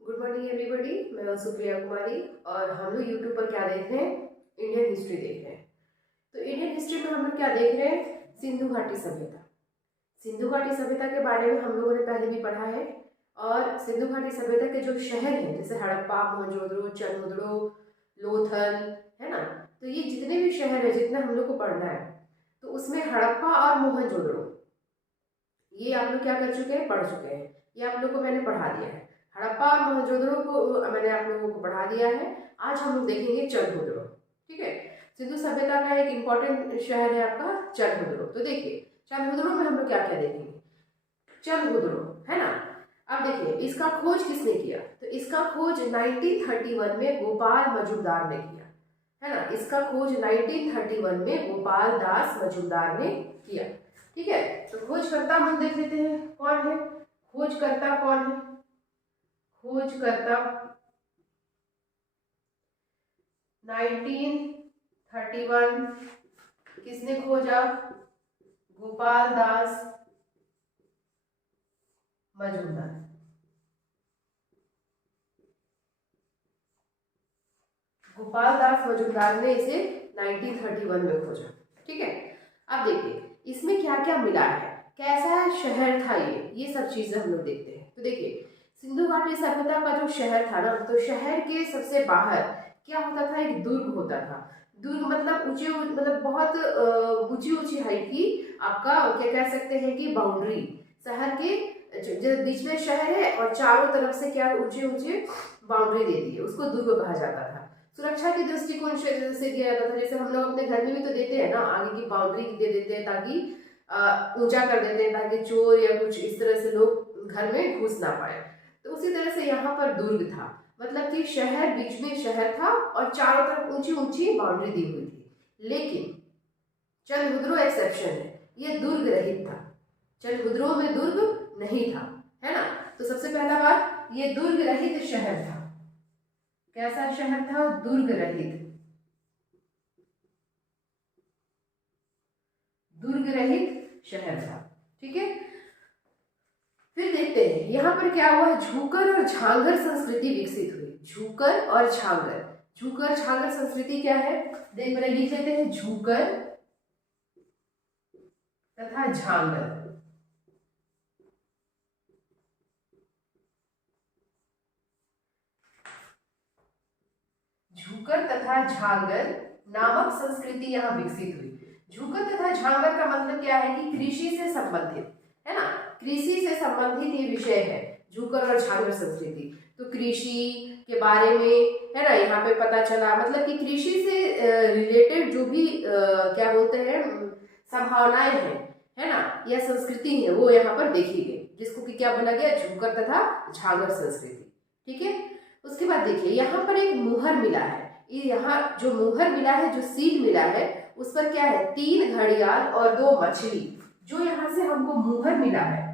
Good morning everybody. मैं हूं सुप्रिया कुमारी और हम लोग यूट्यूब पर क्या देख रहे हैं? इंडियन हिस्ट्री देख रहे हैं। तो इंडियन हिस्ट्री में हम लोग क्या देख रहे हैं? सिंधु घाटी सभ्यता। सिंधु घाटी सभ्यता के बारे में हम लोगों ने पहले भी पढ़ा है। और सिंधु घाटी सभ्यता के जो शहर हैं जैसे हड़प्पा, मोहनजोदड़ो, चंद्रमुद्रो, लोथल, है ना, तो ये जितने भी शहर है, जितना हम लोग को पढ़ना है, तो उसमें हड़प्पा और मोहनजोदड़ो ये आप लोग क्या कर चुके हैं? पढ़ चुके हैं। ये आप लोग को मैंने पढ़ा दिया है। हड़प्पा और मोहनजोदड़ो को मैंने आप लोगों को पढ़ा दिया है। आज हम लोग देखेंगे चंद्रमुद्रो। ठीक है, सिंधु सभ्यता का एक इंपॉर्टेंट शहर है आपका चंद्रमुद्रो। तो देखिए चंद्रमुद्रो में हम लोग क्या क्या देखेंगे। चंद्रमुद्रो, है ना। अब देखिए इसका खोज किसने किया? तो इसका खोज 1931 में गोपाल मजुमदार ने किया, है ना। इसका खोज 1931 में गोपाल दास मजुमदार ने किया। ठीक है, तो खोजकर्ता हम देख लेते हैं कौन है। खोजकर्ता कौन है? खोजकर्ता 1931 किसने खोजा? गोपाल दास मजुमदार। गोपाल दास मजुमदार ने इसे 1931 में खोजा। ठीक है, अब देखिए इसमें क्या क्या मिला है, कैसा शहर था ये सब चीजें हम लोग देखते हैं। तो देखिए सिंधु घाटी सभ्यता का जो शहर था ना, तो शहर के सबसे बाहर क्या होता था? एक दुर्ग होता था। दुर्ग मतलब ऊंचे, मतलब बहुत ऊंची ऊंची हाइट की आपका क्या कह सकते हैं कि बाउंड्री। शहर के जो बीच में शहर है और चारों तरफ से क्या ऊंचे ऊंचे बाउंड्री दे दी है, उसको दुर्ग कहा जाता था। सुरक्षा के दृष्टिकोण से दिया जाता था। जैसे हम लोग अपने घर में भी तो देते हैं ना, आगे की बाउंड्री दे देते हैं ताकि ऊंचा कर देते हैं ताकि चोर या कुछ इस तरह से लोग घर में घुस ना पाए। तो उसी तरह से यहाँ पर दुर्ग था, मतलब कि शहर, बीच में शहर था और चारों तरफ ऊंची ऊंची बाउंड्री दी हुई थी। लेकिन चंद्रमुद्रो एक्सेप्शन है, ये दुर्ग रहित था। चंद्रमुद्रो में दुर्ग नहीं था, है ना। तो सबसे पहला बात, ये दुर्ग रहित शहर था। कैसा शहर था? दुर्ग रहित। दुर्ग रहित शहर था। ठीक है, फिर देखते हैं यहाँ पर क्या हुआ। झूकर और झांगर संस्कृति विकसित हुई। झूकर और झांगर, झूकर झांगर संस्कृति क्या है? देख रहे, लिख लेते हैं झूकर तथा झांगर। झूकर तथा झांगर नामक संस्कृति यहाँ विकसित हुई। झूकर तथा झांगर का मतलब क्या है कि कृषि से संबंधित, है ना, कृषि से संबंधित ये विषय है झूकर और झांगर संस्कृति। तो कृषि के बारे में, है ना, यहाँ पे पता चला, मतलब कि कृषि से रिलेटेड जो भी क्या बोलते हैं संभावनाएं हैं, है ना, या संस्कृति है, वो यहाँ पर देखी गई, जिसको कि क्या बोला गया? झूकर तथा झांगर संस्कृति। ठीक है, उसके बाद देखिए यहाँ पर एक मुहर मिला है। ये यहाँ जो मुहर मिला है, जो सील मिला है, उस पर क्या है? 3 घड़ियाल और 2 मछली। जो यहाँ से हमको मुहर मिला है,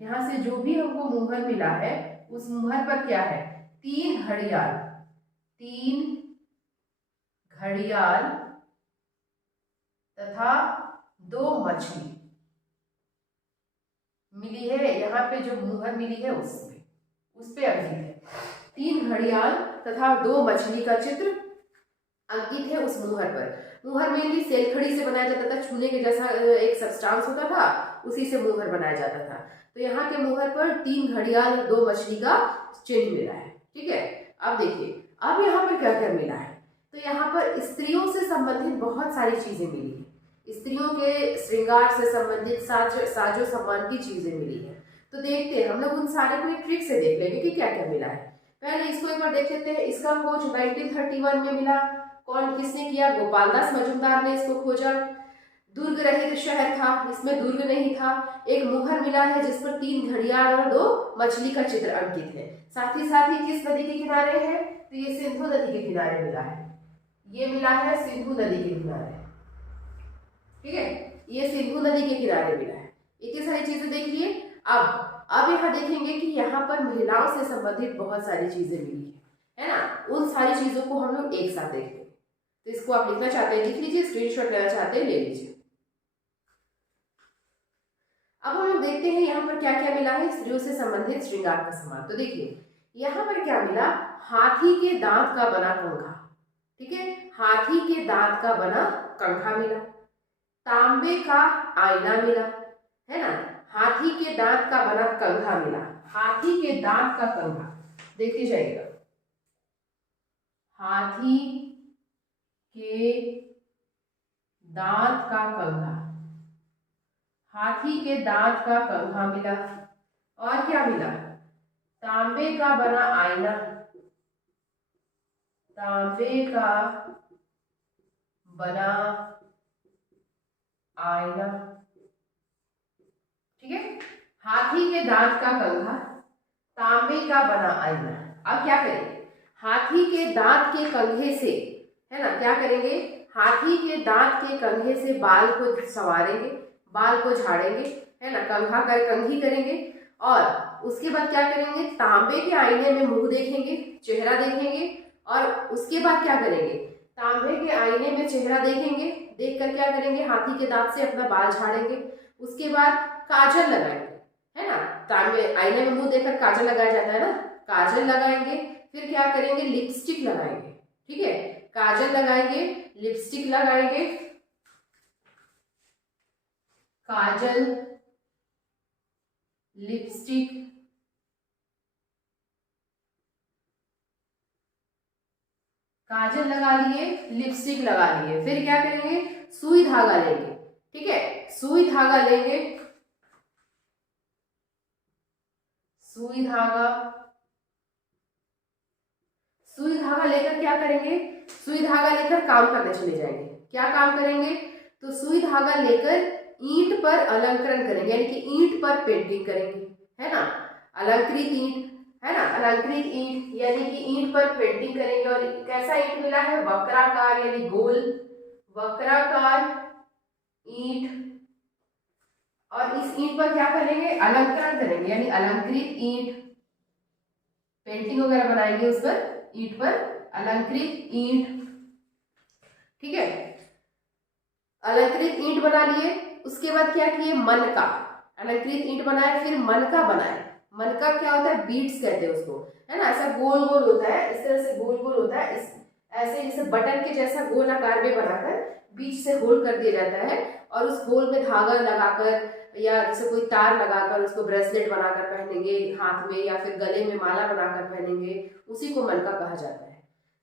यहाँ से जो भी हमको मुहर मिला है, उस मुहर पर क्या है? 3 घड़ियाल, 3 घड़ियाल तथा 2 मछली मिली है। यहाँ पे जो मुहर मिली है उसमें, उस पे अंकित है 3 घड़ियाल तथा 2 मछली का चित्र अंकित है उस मुहर पर। मुहर मेनली सेलखड़ी से बनाया जाता था, छूने के जैसा एक सब्सटेंस होता था, उसी से मुहर बनाया जाता था। तो यहाँ के मुहर पर 3 घड़ियाल और 2 मछली का चिन्ह मिला है। ठीक है, अब देखिए अब यहाँ पर क्या क्या मिला है। तो यहाँ पर स्त्रियों से संबंधित बहुत सारी चीजें मिली है। स्त्रियों के श्रृंगार से संबंधित साजो सामान की चीजें मिली है। तो देखते हैं हम लोग उन सारे को एक ट्रिक से देख लेंगे कि क्या क्या मिला है। पहले इसको एक बार देख लेते हैं। इसका खोज 1931 में मिला। कौन, किसने किया? गोपाल दास मजुमदार ने इसको खोजा। दुर्ग रहित शहर था, इसमें दुर्ग नहीं था। एक मुहर मिला है जिस पर 3 घड़ियाल और 2 मछली का चित्र अंकित है। साथ ही किस नदी के किनारे है? तो ये सिंधु नदी के किनारे मिला है। ये मिला है सिंधु नदी के किनारे। ठीक है, ये सिंधु नदी के किनारे मिला है। इतनी सारी चीजें देख लिए। अब यहाँ देखेंगे कि यहाँ पर महिलाओं से संबंधित बहुत सारी चीजें मिली है ना। उन सारी चीजों को हम लोग एक साथ देखेंगे। तो इसको आप लिखना चाहते हैं लिख लीजिए, स्क्रीनशॉट लेना चाहते हैं ले लीजिए। अब हम लोग देखते हैं यहाँ पर क्या क्या मिला है स्त्रियों से संबंधित श्रृंगार का सामान। तो देखिए यहाँ पर क्या मिला, हाथी के दांत का बना कंघा, ठीक है, हाथी के दांत का बना कंघा मिला। तांबे का आईना मिला, है ना, हाथी के दांत का बना कंघा मिला, हाथी के दांत का कंघा, देखिए जाइएगा, हाथी के दांत का कंघा, हाथी के दांत का कंघा मिला। और क्या मिला, तांबे का बना आईना, तांबे का बना आईना, ठीक है, हाथी के दांत का कंघा, तांबे का बना आईना। अब क्या करेंगे, हाथी के दांत के कंघे से, है ना, क्या करेंगे, हाथी के दांत के कंघे से बाल को संवारेंगे, बाल को झाड़ेंगे, है ना, कंघा कर कंघी करेंगे। और उसके बाद क्या करेंगे, तांबे के आईने में मुंह देखेंगे, चेहरा देखेंगे। और उसके बाद क्या करेंगे, तांबे के आईने में चेहरा देखेंगे, देख कर क्या करेंगे, हाथी के दांत से अपना बाल झाड़ेंगे। उसके बाद काजल लगाएंगे, है ना, तांबे आईने में मुंह देखकर काजल लगाया जाता है ना, काजल लगाएंगे। फिर क्या करेंगे, लिपस्टिक लगाएंगे, ठीक है, काजल लगाएंगे, लिपस्टिक लगाएंगे, काजल, लिपस्टिक, काजल लगा लिए, लिपस्टिक लगा लिए। फिर क्या करेंगे, सुई धागा लेंगे, ठीक है, सुई धागा लेंगे, सुई धागा, सुई धागा लेकर क्या करेंगे, सुई धागा लेकर काम करने चले जाएंगे। क्या काम करेंगे, तो सुई धागा लेकर ईंट पर अलंकरण करेंगे, यानी कि ईंट पर पेंटिंग करेंगे, है ना, अलंकृत ईंट, है ना, अलंकृत ईंट, यानी कि ईंट पर पेंटिंग करेंगे। और कैसा ईंट मिला है, वक्राकार यानी गोल, वक्राकार ईंट। और इस ईंट पर क्या करेंगे, अलंकरण करेंगे, यानी अलंकृत ईंट, पेंटिंग वगैरह बनाएंगे उस पर, ईंट पर अलंकृत ईंट, ठीक है, अलंकृत ईंट बना लिए। उसके बाद क्या किए, मन का, अलंकृत ईंट बनाए, फिर मन का बनाए। मन का क्या होता है, बीड्स कहते हैं उसको, है ना, ऐसा गोल गोल होता है, इस तरह से गोल गोल होता है, इस ऐसे जैसे बटन के जैसा गोल आकार में बनाकर बीच से होल कर दिया जाता है। और उस होल में धागा लगाकर या जैसे कोई तार लगाकर उसको ब्रेसलेट बनाकर पहनेंगे हाथ में, या फिर गले में माला बनाकर पहनेंगे, उसी को मनका कहा जाता है।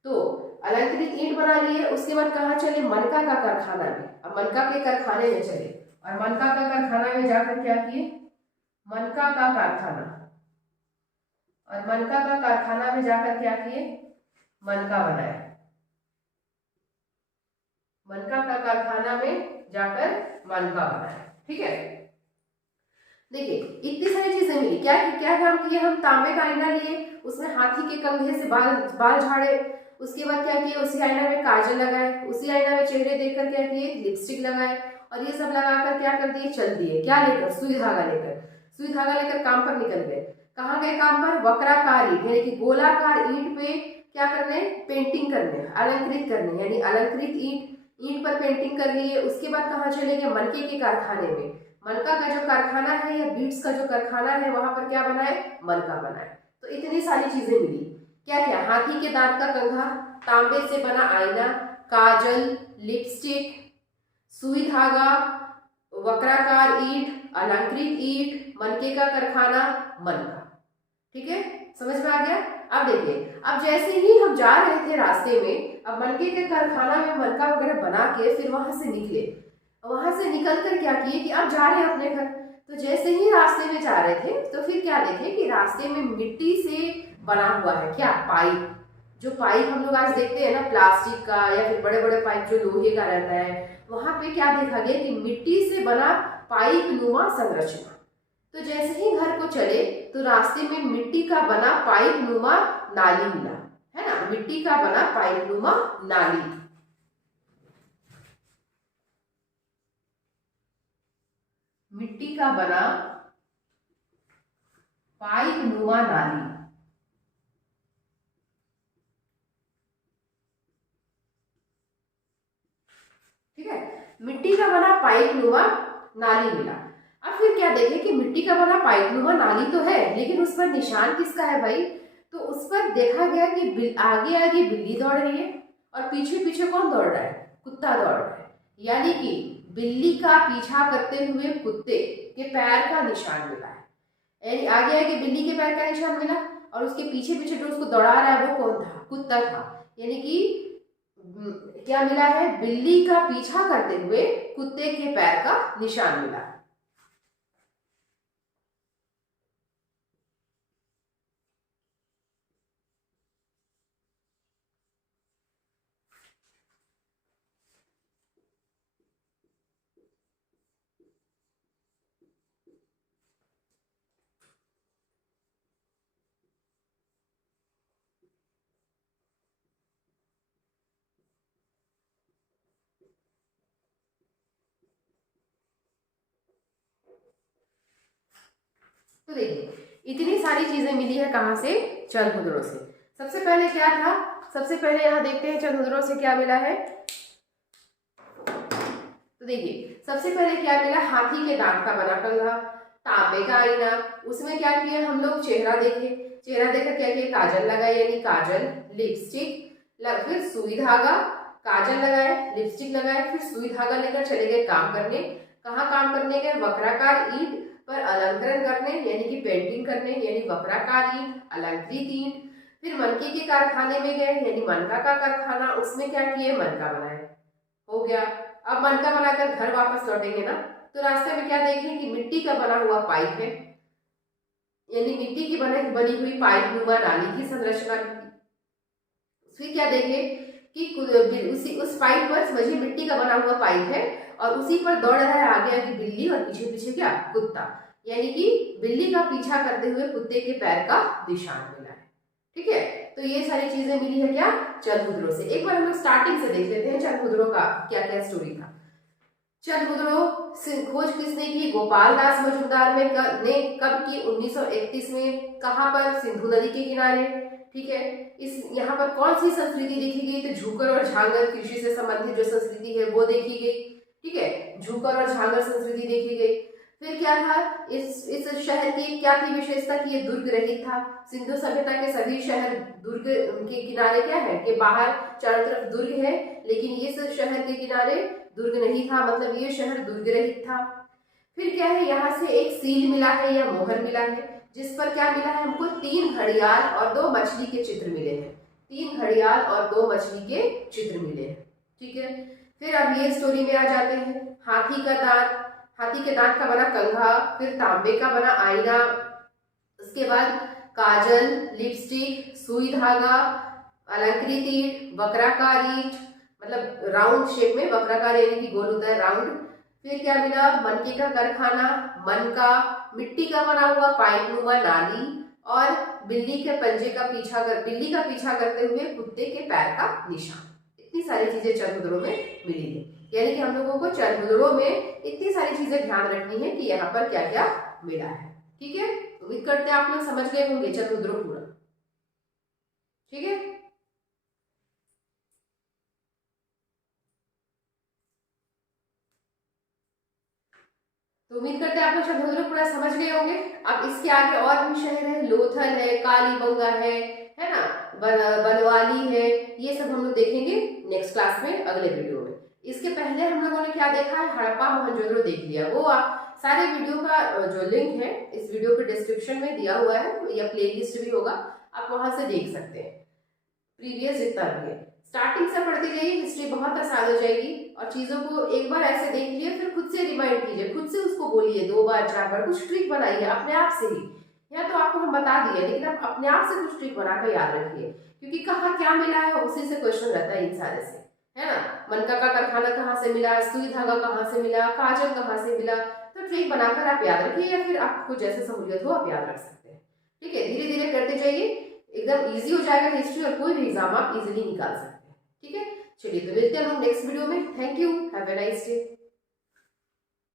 तो अलंकृत ईंट बना लिए। उसके बाद कहाँ चले, मनका का कारखाना में। अब मनका के कारखाने में चले, और मनका का कारखाना में जाकर क्या किए, मनका का कारखाना, और मनका का कारखाना में जाकर क्या किए, मनका बनाया, मनका का कारखाना में जाकर मनका बनाया, ठीक है। देखिए इतनी सारी चीजें मिली, क्या क्या काम किए हम, तांबे का आईना लिए, उसमें हाथी के कंघे से बाल झाड़े। उसके बाद क्या किए, उसी आईना में काजल लगाए, उसी आईना में चेहरे देखकर क्या किए, लिपस्टिक लगाए। और ये सब लगाकर क्या कर दिए, चल दिए, क्या लेकर, सुई धागा लेकर, सुई धागा लेकर काम पर निकल गए। कहाँ गए काम पर, वक्राकार ईंट यानी कि गोलाकार ईंट पे क्या करने, पेंटिंग करने, अलंकृत करने, यानी अलंकृत ईंट, ईंट पर पेंटिंग कर लिए। उसके बाद कहाँ चले गए, मनके के कारखाने में। मनका का जो कारखाना है या बीड्स का जो कारखाना है, वहां पर क्या बनाए, मनका बनाए। तो इतनी सारी चीजें मिली, क्या क्या, हाथी के दांत का कंघा, तांबे से बना आईना, काजल, लिपस्टिक, सुई धागा, वक्राकार ईंट, अलंकृत ईंट, मनके का कारखाना, मनका, ठीक है, समझ में आ गया। अब देखिए, अब जैसे ही हम जा रहे थे रास्ते में, अब मनके के कारखाना में मनका वगैरह बना के फिर वहां से निकले। वहां से निकल कर क्या किए कि अब जा रहे हैं अपने घर। तो जैसे ही रास्ते में जा रहे थे तो फिर क्या देखे कि रास्ते में मिट्टी से बना हुआ है क्या, पाइप। जो पाइप हम लोग आज देखते हैं ना, प्लास्टिक का या फिर बड़े बड़े पाइप जो लोहे का रहता है, वहां पे क्या देखा गया कि मिट्टी से बना पाइप नुमा संरचना। तो जैसे ही घर को चले तो रास्ते में मिट्टी का बना पाइप नुमा नाली मिला, है ना, मिट्टी का बना पाइप नुमा नाली, मिट्टी का बना पाइप नुमा नाली, ठीक है, मिट्टी का बना पाइप नुमा नाली मिला। अब फिर क्या देखे कि मिट्टी का बना पाइप नुमा नाली तो है, लेकिन उस पर निशान किसका है भाई, तो उस पर देखा गया कि आगे आगे बिल्ली दौड़ रही है और पीछे पीछे कौन दौड़ रहा है, कुत्ता दौड़ रहा है। यानी कि बिल्ली का पीछा करते हुए कुत्ते के पैर का निशान मिला है, यानी आगे आगे बिल्ली के पैर का निशान मिला और उसके पीछे पीछे जो उसको दौड़ा रहा है वो कौन था, कुत्ता था। यानी कि क्या मिला है, बिल्ली का पीछा करते हुए कुत्ते के पैर का निशान मिला। तो देखिए इतनी सारी चीजें मिली है कहाँ से, चंद्रमुद्रों से। सबसे पहले क्या था, सबसे पहले यहाँ देखते हैं चंद्रमुद्रों से क्या मिला है। तो देखिए सबसे पहले क्या मिला, हाथी के दांत का बना कंघा, तांबे का आईना, उसमें क्या किया हम लोग, चेहरा देखे, चेहरा देखकर क्या किया, काजल लगाए यानी काजल, लिपस्टिक, फिर सुई धागा, काजल लगाए, लिपस्टिक लगाए, फिर सुई धागा लेकर चले गए काम करने। कहाँ काम करने गए, वक्राकार ईंट पर अलंकरण करने यानी कि पेंटिंग करने, यानी वक्राकार ईंट, अलंकृत ईंट। फिर मनके के कारखाने में गए यानी मनका का कारखाना, उसमें क्या किए, मनका बनाए, हो गया। अब मनका बनाकर घर वापस लौटेंगे ना, तो रास्ते में क्या देखें कि मिट्टी का बना हुआ पाइप है, यानी मिट्टी की बनी हुई पाइप नुमा नाली की संरचना। फिर क्या देखे कि उस पाइप पर समझिए मिट्टी का बना हुआ पाइप है और उसी पर दौड़ रहा है आगे आगे बिल्ली और पीछे पीछे क्या, कुत्ता। यानी कि बिल्ली का पीछा करते हुए कुत्ते के पैर का निशान मिला है। ठीक है, तो ये सारी चीजें मिली है क्या, चंद्रमुद्रों से। एक बार हम लोग स्टार्टिंग से देख लेते हैं चंद्रमुद्रों का क्या क्या स्टोरी था। चंद्रमुद्रों खोज किसने की, गोपाल दास मजूमदार ने कब की, 1931 में। कहाँ पर, सिंधु नदी के किनारे। ठीक है, इस यहाँ पर कौन सी संस्कृति देखी गई, तो झूकर और झांगर, कृषि से संबंधित जो संस्कृति है वो देखी गई। ठीक है, झूकर और झांगर संस्कृति देखी गई। फिर क्या था, इस शहर की क्या थी विशेषता कि ये दुर्ग रहित था। सिंधु सभ्यता के सभी शहर दुर्ग के किनारे क्या है कि बाहर चारों तरफ दुर्ग है, लेकिन ये शहर के किनारे दुर्ग नहीं था, मतलब ये शहर दुर्ग रहित था। फिर क्या है, यहाँ से एक सील मिला है या मोहर मिला है, जिस पर क्या मिला है हमको, 3 घड़ियाल और 2 मछली के चित्र मिले हैं। 3 घड़ियाल और 2 मछली के चित्र मिले हैं। ठीक है, फिर अब ये स्टोरी में आ जाते हैं। हाथी का दांत, हाथी के दांत का बना कंघा, फिर तांबे का बना आईना, उसके बाद काजल, लिपस्टिक, सुई धागा, अलंकृत ईंट, वक्राकार ईंट, मतलब राउंड शेप में, वक्राकार यानी कि गोल होता है, राउंड। फिर क्या मिला, मनके का कारखाना, मनका, मिट्टी का बना हुआ पाइप नुमा नाली और बिल्ली का पीछा करते हुए कुत्ते के पैर का निशान। इतनी सारी चीजें चंद्रमुद्रों में मिली है। यानी कि हम लोगों को चंद्रमुद्रों में इतनी सारी चीजें ध्यान रखनी है कि यहाँ पर क्या क्या मिला है। ठीक है, उम्मीद करते हैं आप लोग समझ गए होंगे चंद्रमुद्रों पूरा। ठीक है, तो उम्मीद करते हैं आप लोग चंद्रमुद्रों पूरा समझ गए होंगे। अब इसके आगे और भी शहर है, लोथल है, कालीबंगा है ना, बनवाली है, ये सब हम लोग देखेंगे नेक्स्ट क्लास में, अगले वीडियो में। इसके पहले हम लोगों ने क्या देखा है, हड़प्पा मोहनजोदड़ो देख लिया। वो सारे वीडियो का जो लिंक है इस वीडियो के डिस्क्रिप्शन में दिया हुआ है, या प्ले लिस्ट भी होगा, आप वहां से देख सकते हैं। प्रीवियस जितना भी है, स्टार्टिंग से पढ़ते जाइए, हिस्ट्री बहुत आसान हो जाएगी। और चीजों को एक बार ऐसे देख लिए, फिर खुद से रिमाइंड कीजिए, खुद से उसको बोलिए 2 बार 4 बार, कुछ ट्रिक बनाइए अपने आप से ही। या तो आपको हम बता दिए, लेकिन आप अपने आप से कुछ ट्रिक बनाकर याद रखिए, क्योंकि कहाँ क्या मिला है उसी से क्वेश्चन रहता है इन सारे से, है ना। मनका का कारखाना कहाँ से मिला, सुई धागा कहाँ से मिला, काजल कहाँ से मिला, तो ट्रिक बनाकर आप याद रखिए, या फिर आपको जैसे सहूलियत हो आप याद रख सकते हैं। ठीक है, धीरे धीरे करते जाइए, एकदम इजी हो जाएगा हिस्ट्री, और कोई भी एग्जाम आप इजीली निकाल सकते हैं। ठीक है, चलिए तो मिलते हैं हम नेक्स्ट वीडियो में। Thank you, have a nice day.